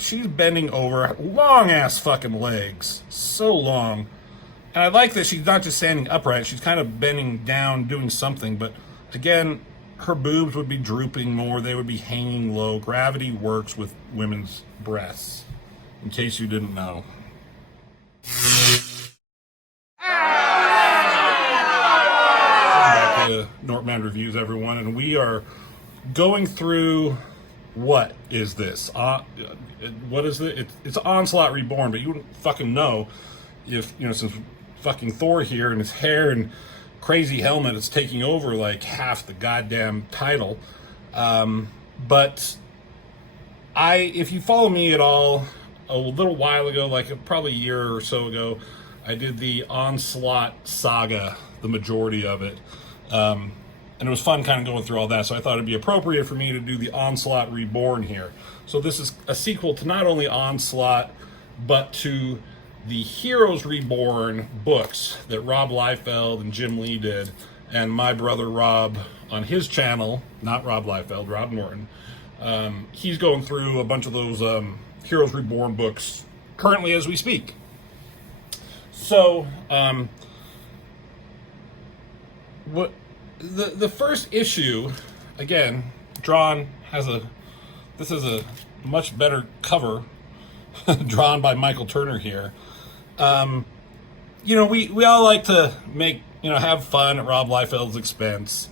she's bending over, long ass fucking legs, so long. And I like that she's not just standing upright, she's kind of bending down, doing something, but again, her boobs would be drooping more, they would be hanging low. Gravity works with women's breasts, in case you didn't know. Back to Nortman Reviews, everyone, and we are going through, what is this? What is it? It's Onslaught Reborn, but you wouldn't fucking know if, since fucking Thor here and his hair and crazy helmet is taking over like half the goddamn title. But if you follow me at all, a little while ago, like probably a year or so ago, I did the Onslaught saga, the majority of it. And it was fun kind of going through all that, so I thought it'd be appropriate for me to do the Onslaught Reborn here. So this is a sequel to not only Onslaught, but to the Heroes Reborn books that Rob Liefeld and Jim Lee did, and my brother Rob on his channel, not Rob Liefeld, Rob Norton, he's going through a bunch of those Heroes Reborn books currently as we speak. So, what the first issue, again, this is a much better cover, drawn by Michael Turner here. We all like to have fun at Rob Liefeld's expense.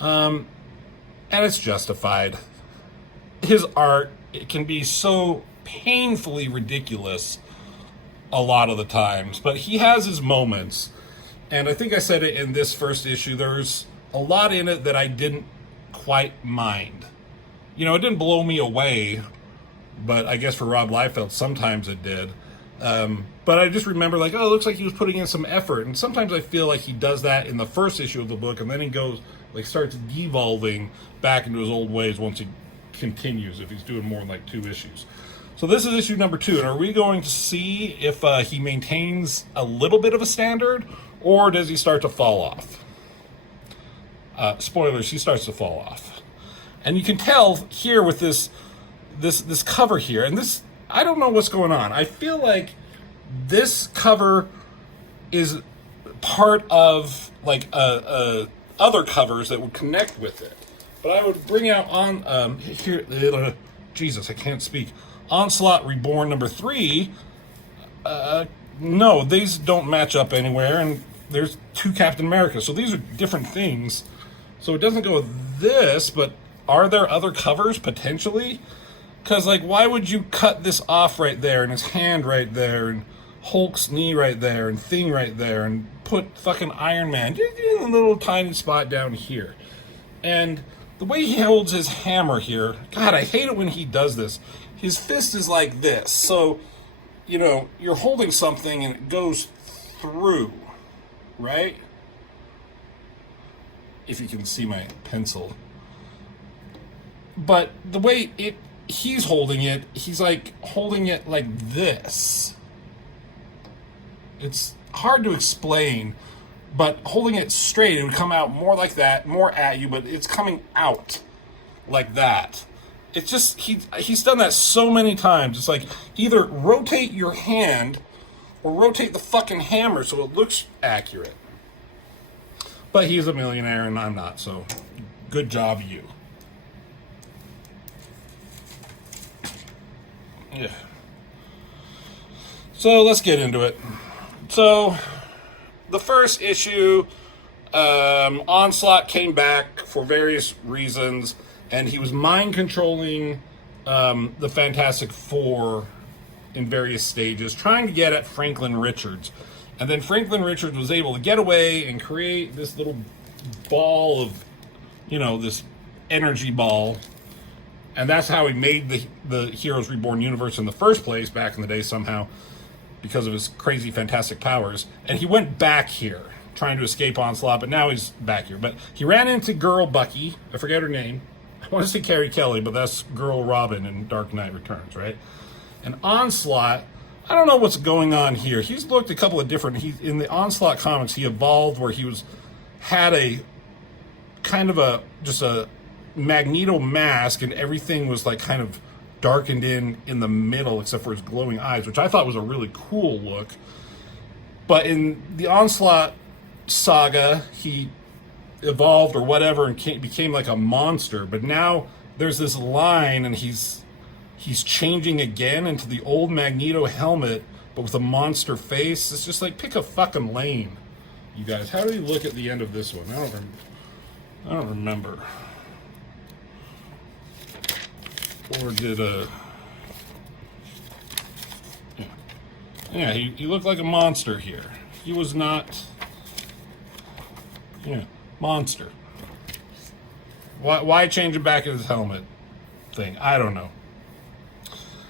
And it's justified. His art, it can be so painfully ridiculous a lot of the times, but he has his moments. And I think I said it in this first issue, there's a lot in it that I didn't quite mind. It didn't blow me away, but I guess for Rob Liefeld, sometimes it did. But I just remember it looks like he was putting in some effort. And sometimes I feel like he does that in the first issue of the book, and then he goes, starts devolving back into his old ways once he continues, if he's doing more than 2 issues. So this is issue number 2, and are we going to see if he maintains a little bit of a standard, or does he start to fall off? Spoilers, he starts to fall off. And you can tell here with this cover here, and this, I don't know what's going on. I feel like this cover is part of other covers that would connect with it. But I would bring out on here. Jesus, I can't speak. Onslaught Reborn number 3. No, these don't match up anywhere, and there's 2 Captain Americas, so these are different things. So it doesn't go with this, but are there other covers potentially? Because, why would you cut this off right there, and his hand right there, and Hulk's knee right there, and Thing right there, and put fucking Iron Man in a little tiny spot down here? And the way he holds his hammer here, God, I hate it when he does this. His fist is like this, so, you're holding something and it goes through, right? If you can see my pencil. But the way he's holding it, he's holding it like this. It's hard to explain, but holding it straight, it would come out more like that, more at you, but it's coming out like that. It's just, he's done that so many times. It's either rotate your hand or rotate the fucking hammer so it looks accurate. But he's a millionaire and I'm not, so good job, you. Yeah. So let's get into it. So the first issue, Onslaught came back for various reasons, and he was mind controlling the Fantastic Four in various stages, trying to get at Franklin Richards. And then Franklin Richards was able to get away and create this little ball of, this energy ball. And that's how he made the Heroes Reborn universe in the first place back in the day somehow, because of his crazy fantastic powers. And he went back here, trying to escape Onslaught, but now he's back here. But he ran into Girl Bucky. I forget her name. I want to say Carrie Kelly, but that's Girl Robin in Dark Knight Returns, right? And Onslaught, I don't know what's going on here. He's looked a couple of different... in the Onslaught comics, he evolved where he had a kind of just a Magneto mask, and everything was kind of darkened in the middle, except for his glowing eyes, which I thought was a really cool look. But in the Onslaught saga, he evolved or whatever and became like a monster. But now there's this line, and he's changing again into the old Magneto helmet, but with a monster face. It's just like, pick a fucking lane, you guys. How do you look at the end of this one? I don't remember. Or did yeah, he looked like a monster here. He was not, monster. Why change him back in his helmet thing? I don't know.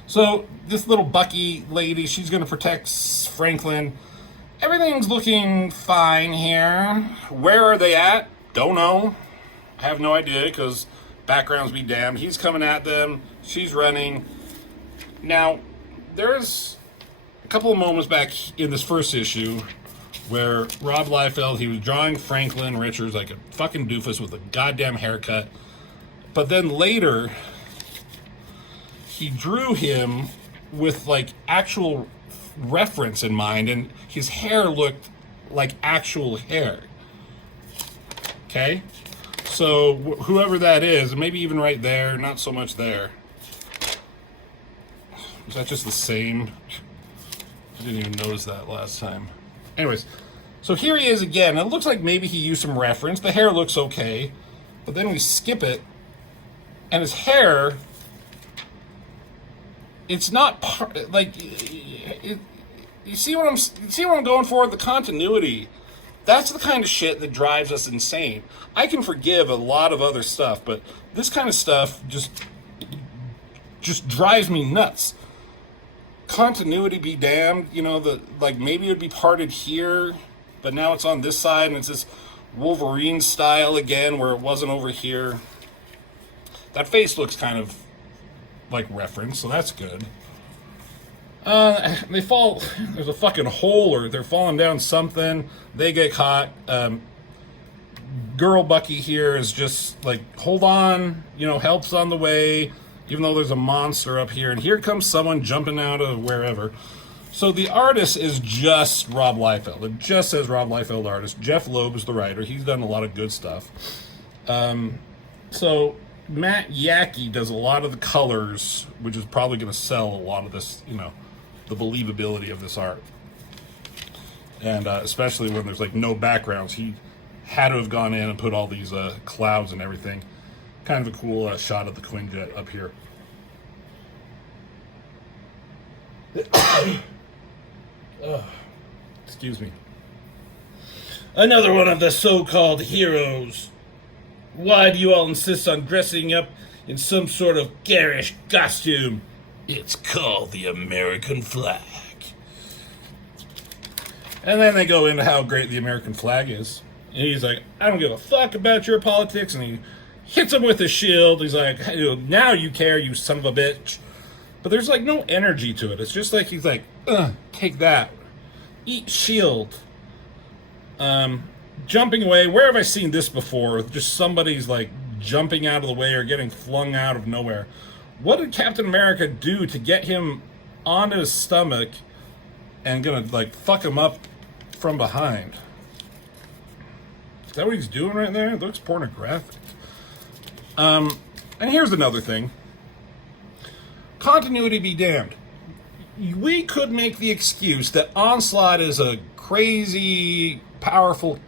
So this little Bucky lady, she's going to protect Franklin. Everything's looking fine here. Where are they at? Don't know. I have no idea, because backgrounds be damned. He's coming at them. She's running. Now, there's a couple of moments back in this first issue where Rob Liefeld, he was drawing Franklin Richards like a fucking doofus with a goddamn haircut. But then later, he drew him with like actual reference in mind, and his hair looked like actual hair. Okay? So whoever that is, maybe even right there, not so much there. Is that just the same? I didn't even notice that last time. Anyways, so here he is again. It looks like maybe he used some reference. The hair looks okay, but then we skip it, and his hair, it's not like you see what I'm going for? The continuity. That's the kind of shit that drives us insane. I can forgive a lot of other stuff, but this kind of stuff just drives me nuts. Continuity be damned, like maybe it would be parted here, but now it's on this side, and it's this Wolverine style again where it wasn't over here. That face looks kind of like reference, so that's good. They fall, there's a fucking hole, or they're falling down something. They get caught. Girl Bucky here is just like, hold on, help's on the way, even though there's a monster up here. And here comes someone jumping out of wherever. So the artist is just Rob Liefeld. It just says Rob Liefeld artist. Jeph Loeb is the writer. He's done a lot of good stuff. So Matt Yackey does a lot of the colors, which is probably going to sell a lot of this, the believability of this art. And especially when there's like no backgrounds. He had to have gone in and put all these clouds and everything. Kind of a cool shot of the Quinjet up here. Excuse me. Another one of the so-called heroes. Why do you all insist on dressing up in some sort of garish costume? It's called the American flag. And then they go into how great the American flag is. And he's like, I don't give a fuck about your politics. And he hits him with his shield. He's like, now you care, you son of a bitch. But there's like no energy to it. It's just like he's like, take that. Eat shield. Jumping away. Where have I seen this before? Just somebody's like jumping out of the way or getting flung out of nowhere. What did Captain America do to get him onto his stomach and gonna like fuck him up from behind? Is that what he's doing right there? It looks pornographic. And here's another thing. Continuity be damned. We could make the excuse that Onslaught is a crazy, powerful,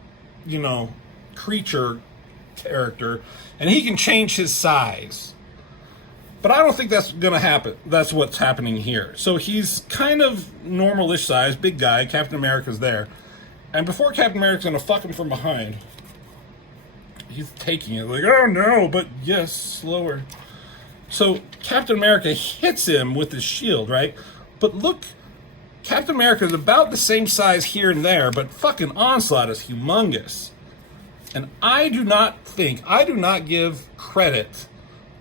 creature character, and he can change his size. But I don't think that's going to happen. That's what's happening here. So he's kind of normal-ish size, big guy. Captain America's there. And before Captain America's going to fuck him from behind, he's taking it like, oh no, but yes, slower. So Captain America hits him with his shield, right? But look, Captain America is about the same size here and there, but fucking Onslaught is humongous. And I do not give credit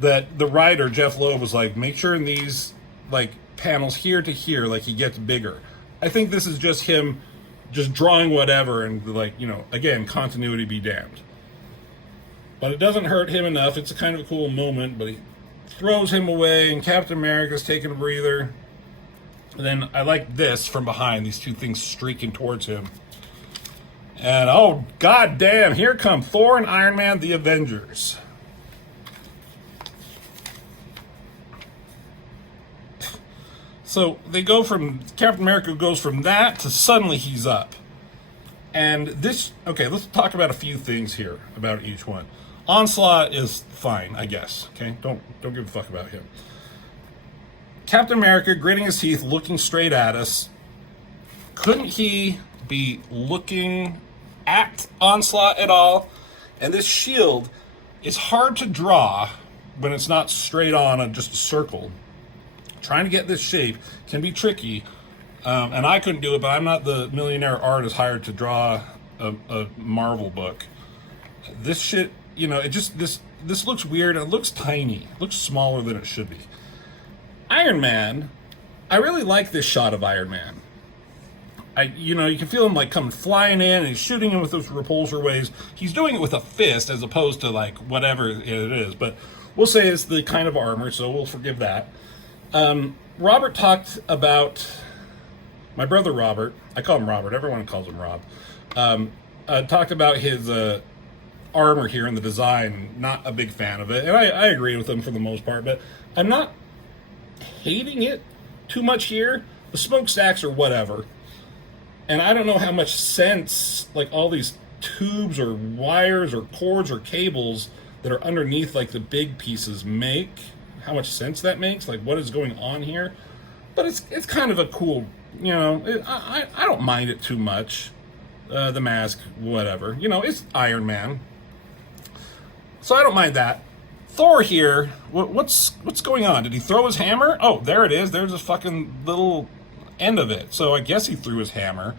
that the writer, Jeph Loeb, was like, make sure in these like panels here to here, like he gets bigger. I think this is just him just drawing whatever and like, again, continuity be damned. But it doesn't hurt him enough. It's a kind of a cool moment, but throws him away, and Captain America's taking a breather. And then I like this from behind, these two things streaking towards him. And oh, goddamn, here come Thor and Iron Man, the Avengers. So they go from, Captain America goes from that to suddenly he's up. And this, okay, let's talk about a few things here about each one. Onslaught is fine, I guess. Okay, don't give a fuck about him. Captain America gritting his teeth, looking straight at us. Couldn't he be looking at Onslaught at all? And this shield is hard to draw when it's not straight on just a circle. Trying to get this shape can be tricky, and I couldn't do it, but I'm not the millionaire artist hired to draw a Marvel book. This shit, you know, it just, this looks weird. It looks tiny. It looks smaller than it should be. Iron Man, I really like this shot of Iron Man. You know, you can feel him like coming flying in, and he's shooting him with those repulsor waves. He's doing it with a fist as opposed to like whatever it is, but we'll say it's the kind of armor, so we'll forgive that. Robert talked about, my brother Robert, I call him Robert, everyone calls him Rob, talked about his armor here and the design. Not a big fan of it, and I agree with him for the most part, but I'm not hating it too much here. The smokestacks are whatever, and I don't know how much sense like all these tubes or wires or cords or cables that are underneath like the big pieces make. How much sense that makes, like what is going on here. But it's kind of a cool, you know, I don't mind it too much. The mask, whatever, you know, it's Iron Man, so I don't mind that. Thor here, what's going on? Did he throw his hammer? Oh, there it is. There's a fucking little end of it. So I guess he threw his hammer,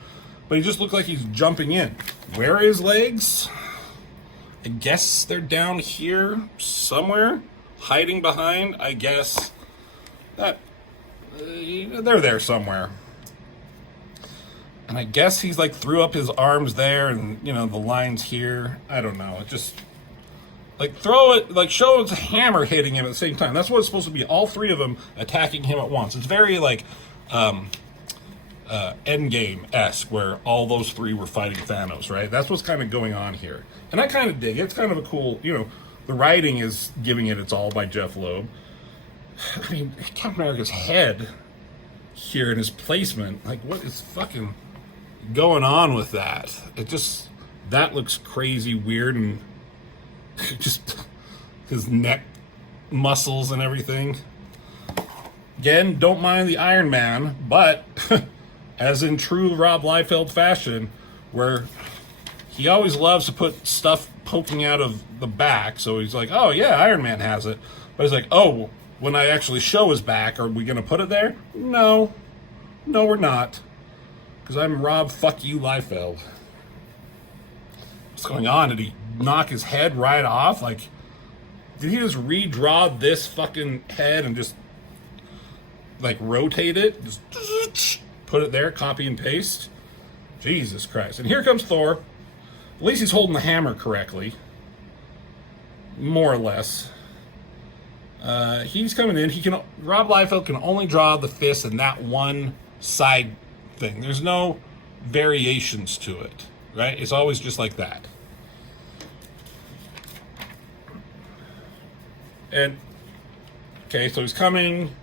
but he just looked like he's jumping in. Where are his legs? I guess they're down here somewhere. Hiding behind, I guess, that they're there somewhere. And I guess he's like threw up his arms there, and you know the lines here. I don't know. It just like throw it, like show his hammer hitting him at the same time. That's what it's supposed to be. All three of them attacking him at once. It's very like Endgame-esque, where all those three were fighting Thanos, right? That's what's kind of going on here, and I kind of dig it. It's kind of a cool, you know. The writing is giving it its all by Jeph Loeb. I mean, Captain America's head here in his placement, like what is fucking going on with that? It just, that looks crazy weird, and just his neck muscles and everything. Again, don't mind the Iron Man, but as in true Rob Liefeld fashion, where he always loves to put stuff poking out of the back, so he's like, oh yeah, Iron Man has it. But he's like, oh, when I actually show his back, are we going to put it there? No, we're not. Because I'm Rob fuck you Liefeld. What's going on? Did he knock his head right off? Like, did he just redraw this fucking head and just like rotate it? Just put it there, copy and paste? Jesus Christ. And here comes Thor. At least he's holding the hammer correctly. More or less. He's coming in. Rob Liefeld can only draw the fist in that one side thing. There's no variations to it, right? It's always just like that. And, okay, so he's coming.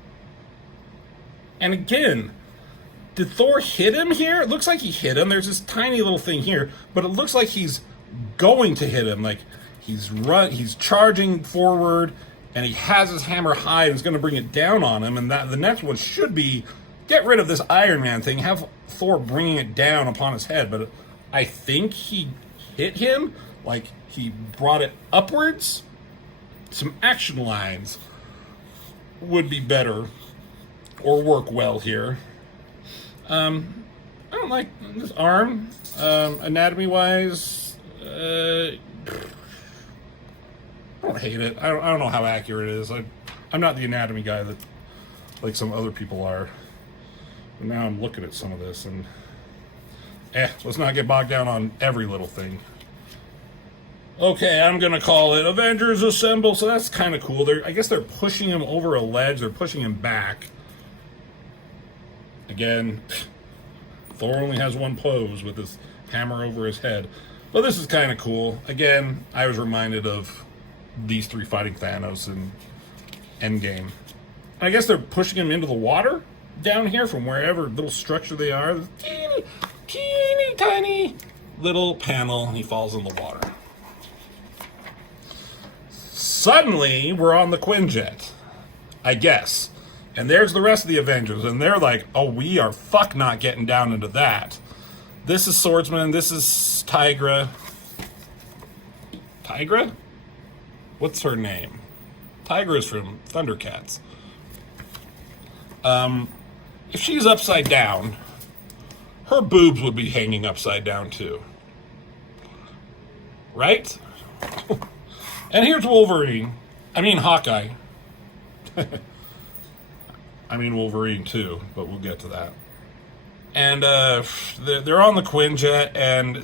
And again, did Thor hit him here? It looks like he hit him. There's this tiny little thing here, but it looks like he's going to hit him. Like he's charging forward, and he has his hammer high and is going to bring it down on him. And that the next one should be get rid of this Iron Man thing. Have Thor bringing it down upon his head. But I think he hit him. Like he brought it upwards. Some action lines would be better or work well here. I don't like this arm, anatomy-wise. I don't hate it. I don't know how accurate it is. I'm not the anatomy guy that like some other people are. But now I'm looking at some of this, and let's not get bogged down on every little thing. Okay, I'm gonna call it Avengers Assemble. So that's kind of cool. I guess they're pushing him over a ledge. They're pushing him back. Again, Thor only has one pose with his hammer over his head. But this is kind of cool. Again, I was reminded of these three fighting Thanos in Endgame. I guess they're pushing him into the water down here from wherever little structure they are. Teeny, teeny, tiny little panel. And he falls in the water. Suddenly, we're on the Quinjet, I guess. And there's the rest of the Avengers. And they're like, oh, we are fuck not getting down into that. This is Swordsman. This is Tigra. Tigra? What's her name? Tigra's from Thundercats. If she's upside down, her boobs would be hanging upside down too. Right? And here's Wolverine. I mean Hawkeye. I mean Wolverine too, but we'll get to that. And they're on the Quinjet, and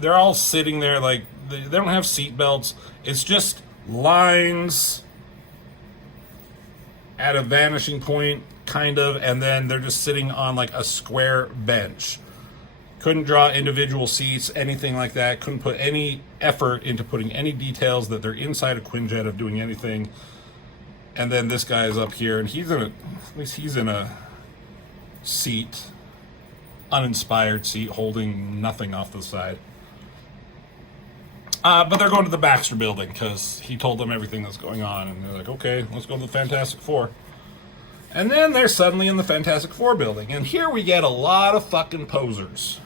they're all sitting there like they don't have seat belts. It's just lines at a vanishing point, kind of, and then they're just sitting on like a square bench. Couldn't draw individual seats, anything like that. Couldn't put any effort into putting any details that they're inside a Quinjet of doing anything. And then this guy is up here, and at least he's in a seat, uninspired seat, holding nothing off the side. But they're going to the Baxter building because he told them everything that's going on, and they're like, okay, let's go to the Fantastic Four. And then they're suddenly in the Fantastic Four building, and here we get a lot of fucking posers.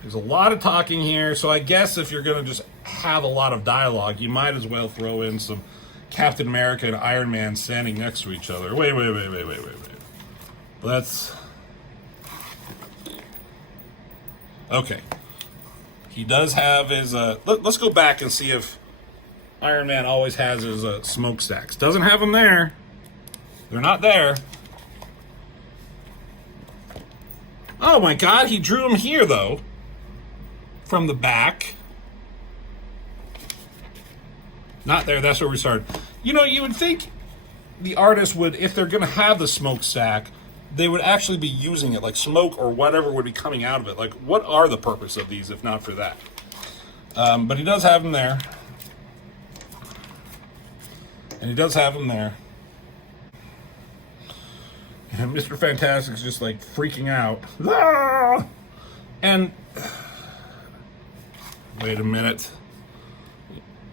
There's a lot of talking here, so I guess if you're going to just have a lot of dialogue, you might as well throw in some Captain America and Iron Man standing next to each other. Wait. Okay. He does have his... let's go back and see if Iron Man always has his smokestacks. Doesn't have them there. They're not there. Oh my god, he drew them here, though. From the back. Not there, that's where we started. You know, you would think the artist would, if they're going to have the smokestack, they would actually be using it, like smoke or whatever would be coming out of it. Like, what are the purpose of these if not for that? But he does have them there. And he does have them there. And Mr. Fantastic's just like freaking out. Ah! And wait a minute.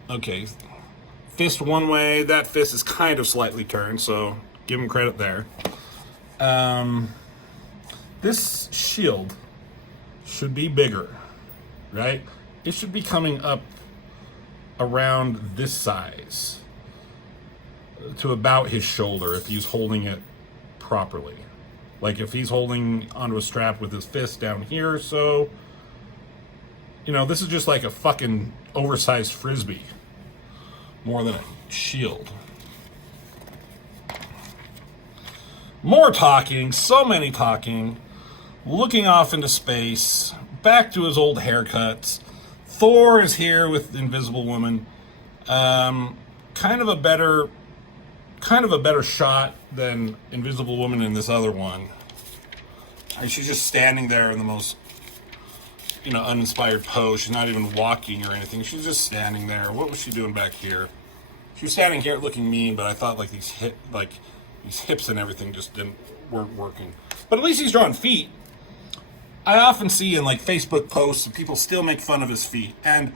Okay. Fist one way. That fist is kind of slightly turned, so give him credit there. This shield should be bigger, right? It should be coming up around this size to about his shoulder if he's holding it properly. Like if he's holding onto a strap with his fist down here, so you know, this is just like a fucking oversized frisbee more than a shield. More talking, so many talking, looking off into space, back to his old haircuts. Thor is here with Invisible Woman. Kind of a better shot than Invisible Woman in this other one. And she's just standing there in the most, uninspired pose. She's not even walking or anything. She's just standing there. What was she doing back here? She was standing here looking mean, but I thought these hips and everything just weren't working. But at least he's drawing feet. I often see in Facebook posts that people still make fun of his feet. And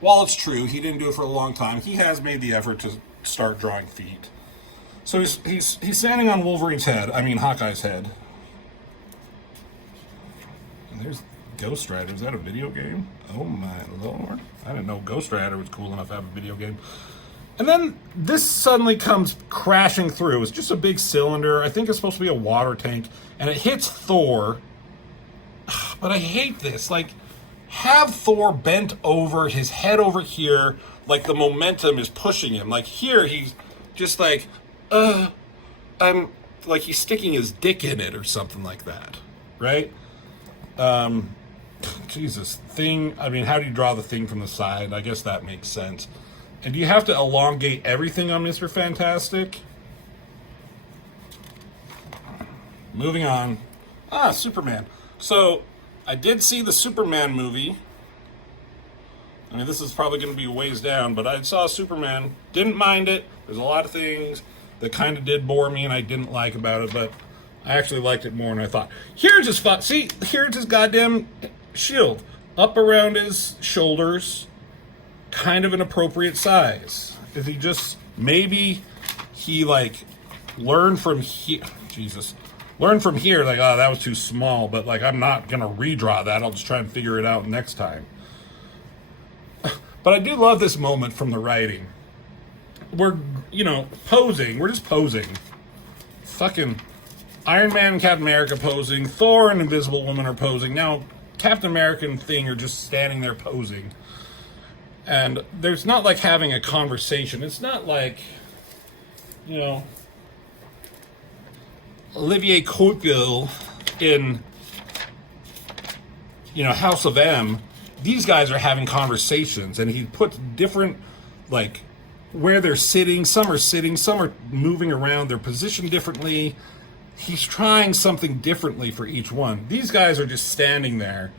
while it's true, he didn't do it for a long time, he has made the effort to start drawing feet. So he's standing on Wolverine's head. I mean Hawkeye's head. And there's Ghost Rider. Is that a video game? Oh my lord. I didn't know Ghost Rider was cool enough to have a video game. And then this suddenly comes crashing through. It's just a big cylinder. I think it's supposed to be a water tank. And it hits Thor. But I hate this. Have Thor bent over, his head over here, like the momentum is pushing him. Here, he's just I'm like he's sticking his dick in it or something like that. Right? Jesus, Thing. I mean, how do you draw the Thing from the side? I guess that makes sense. And do you have to elongate everything on Mr. Fantastic? Moving on. Superman. So, I did see the Superman movie. I mean, this is probably going to be a ways down, but I saw Superman. Didn't mind it. There's a lot of things that kind of did bore me and I didn't like about it, but I actually liked it more than I thought. Here's his goddamn shield. Up around his shoulders. Kind of an appropriate size. Is he just... Maybe he, like, learned from here... Jesus. Learned from here, like, oh, that was too small, but, like, I'm not going to redraw that. I'll just try and figure it out next time. But I do love this moment from the writing. We're, posing. We're just posing. Fucking Iron Man and Captain America posing. Thor and Invisible Woman are posing. Now, Captain America and Thing are just standing there posing. And there's not like having a conversation. It's not like, Olivier Coipel in, House of M. These guys are having conversations, and he puts different, like, where they're sitting. Some are moving around. They're positioned differently. He's trying something differently for each one. These guys are just standing there,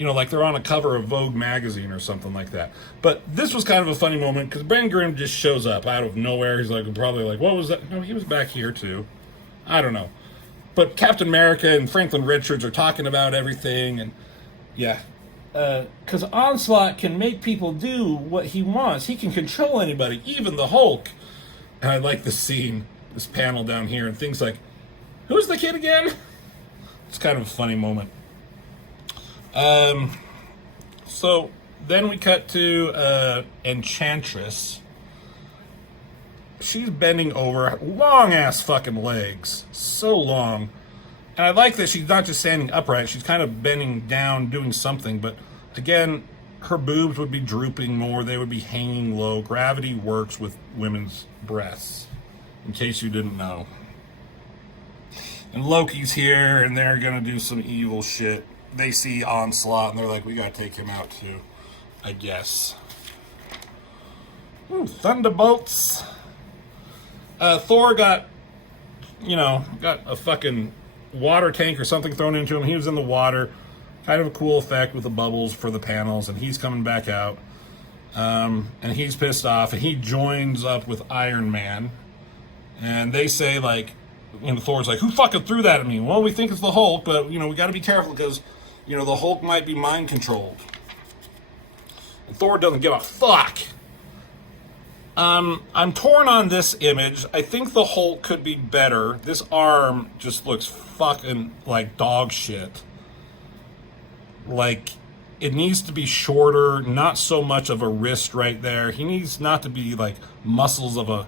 like they're on a cover of Vogue magazine or something like that. But this was kind of a funny moment, because Ben Grimm just shows up out of nowhere. He's like, probably like, what was that? No, he was back here, too. I don't know. But Captain America and Franklin Richards are talking about everything, and, yeah. Because Onslaught can make people do what he wants. He can control anybody, even the Hulk. And I like this scene, this panel down here, and things like, who's the kid again? It's kind of a funny moment. So then we cut to Enchantress. She's bending over, long-ass fucking legs. So long. And I like that she's not just standing upright, she's kind of bending down, doing something, but again, her boobs would be drooping more, they would be hanging low. Gravity works with women's breasts, in case you didn't know. And Loki's here, and they're gonna do some evil shit. They see Onslaught, and they're like, we gotta take him out too, I guess. Ooh, thunderbolts. Thor got a fucking water tank or something thrown into him. He was in the water. Kind of a cool effect with the bubbles for the panels, and he's coming back out. And he's pissed off, and he joins up with Iron Man. And they say, like, Thor's like, who fucking threw that at me? Well, we think it's the Hulk, but, we gotta be careful because, the Hulk might be mind controlled. And Thor doesn't give a fuck. I'm torn on this image. I think the Hulk could be better. This arm just looks fucking like dog shit. Like, it needs to be shorter, not so much of a wrist right there. He needs not to be like muscles of a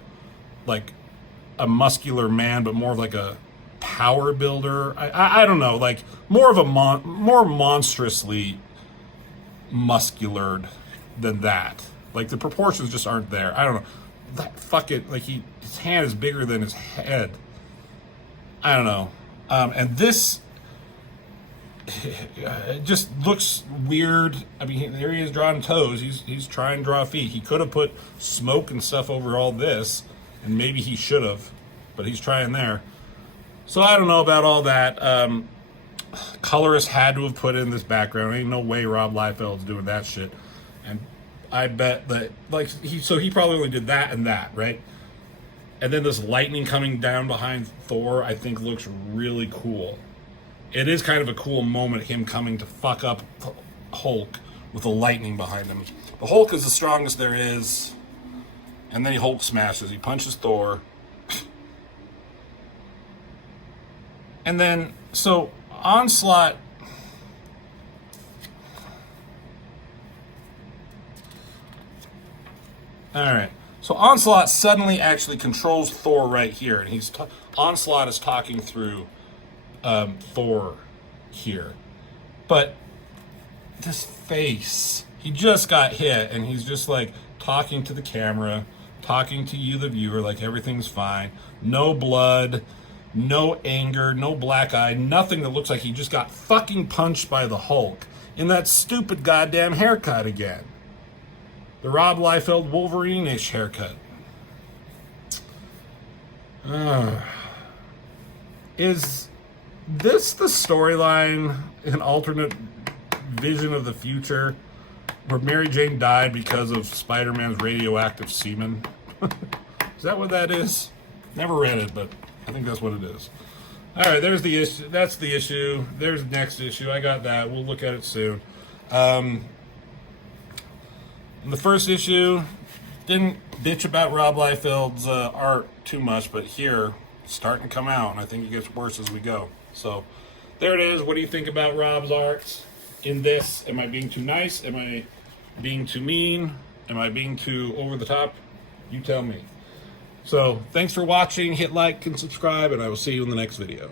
muscular man, but more of like a power builder. I don't know, like more of a more monstrously muscular than that. Like, the proportions just aren't there. I don't know. Like, his hand is bigger than his head. I don't know. And this it just looks weird. I mean, there he is drawing toes. He's trying to draw feet. He could have put smoke and stuff over all this, and maybe he should have, but he's trying there. So I don't know about all that. Colorist had to have put in this background. Ain't no way Rob Liefeld's doing that shit. And I bet that, like, he probably only did that and that, right? And then this lightning coming down behind Thor, I think looks really cool. It is kind of a cool moment, him coming to fuck up Hulk with the lightning behind him. The Hulk is the strongest there is, and then Hulk smashes. He punches Thor. And then, so, Onslaught... Alright, so Onslaught suddenly actually controls Thor right here, and Onslaught is talking through Thor here. But this face, he just got hit, and he's just like talking to the camera, talking to you, the viewer, like everything's fine. No blood, No anger, no black eye, nothing that looks like he just got fucking punched by the Hulk in that stupid goddamn haircut again. The Rob Liefeld Wolverine-ish haircut. Is this the storyline, an alternate vision of the future, where Mary Jane died because of Spider-Man's radioactive semen? Is that what that is? Never read it, but I think that's what it is. All right, there's the issue. That's the issue. There's the next issue. I got that. We'll look at it soon. In the first issue, didn't bitch about Rob Liefeld's art too much, but here, it's starting to come out, and I think it gets worse as we go. So, there it is. What do you think about Rob's art in this? Am I being too nice? Am I being too mean? Am I being too over the top? You tell me. So, thanks for watching. Hit like and subscribe, and I will see you in the next video.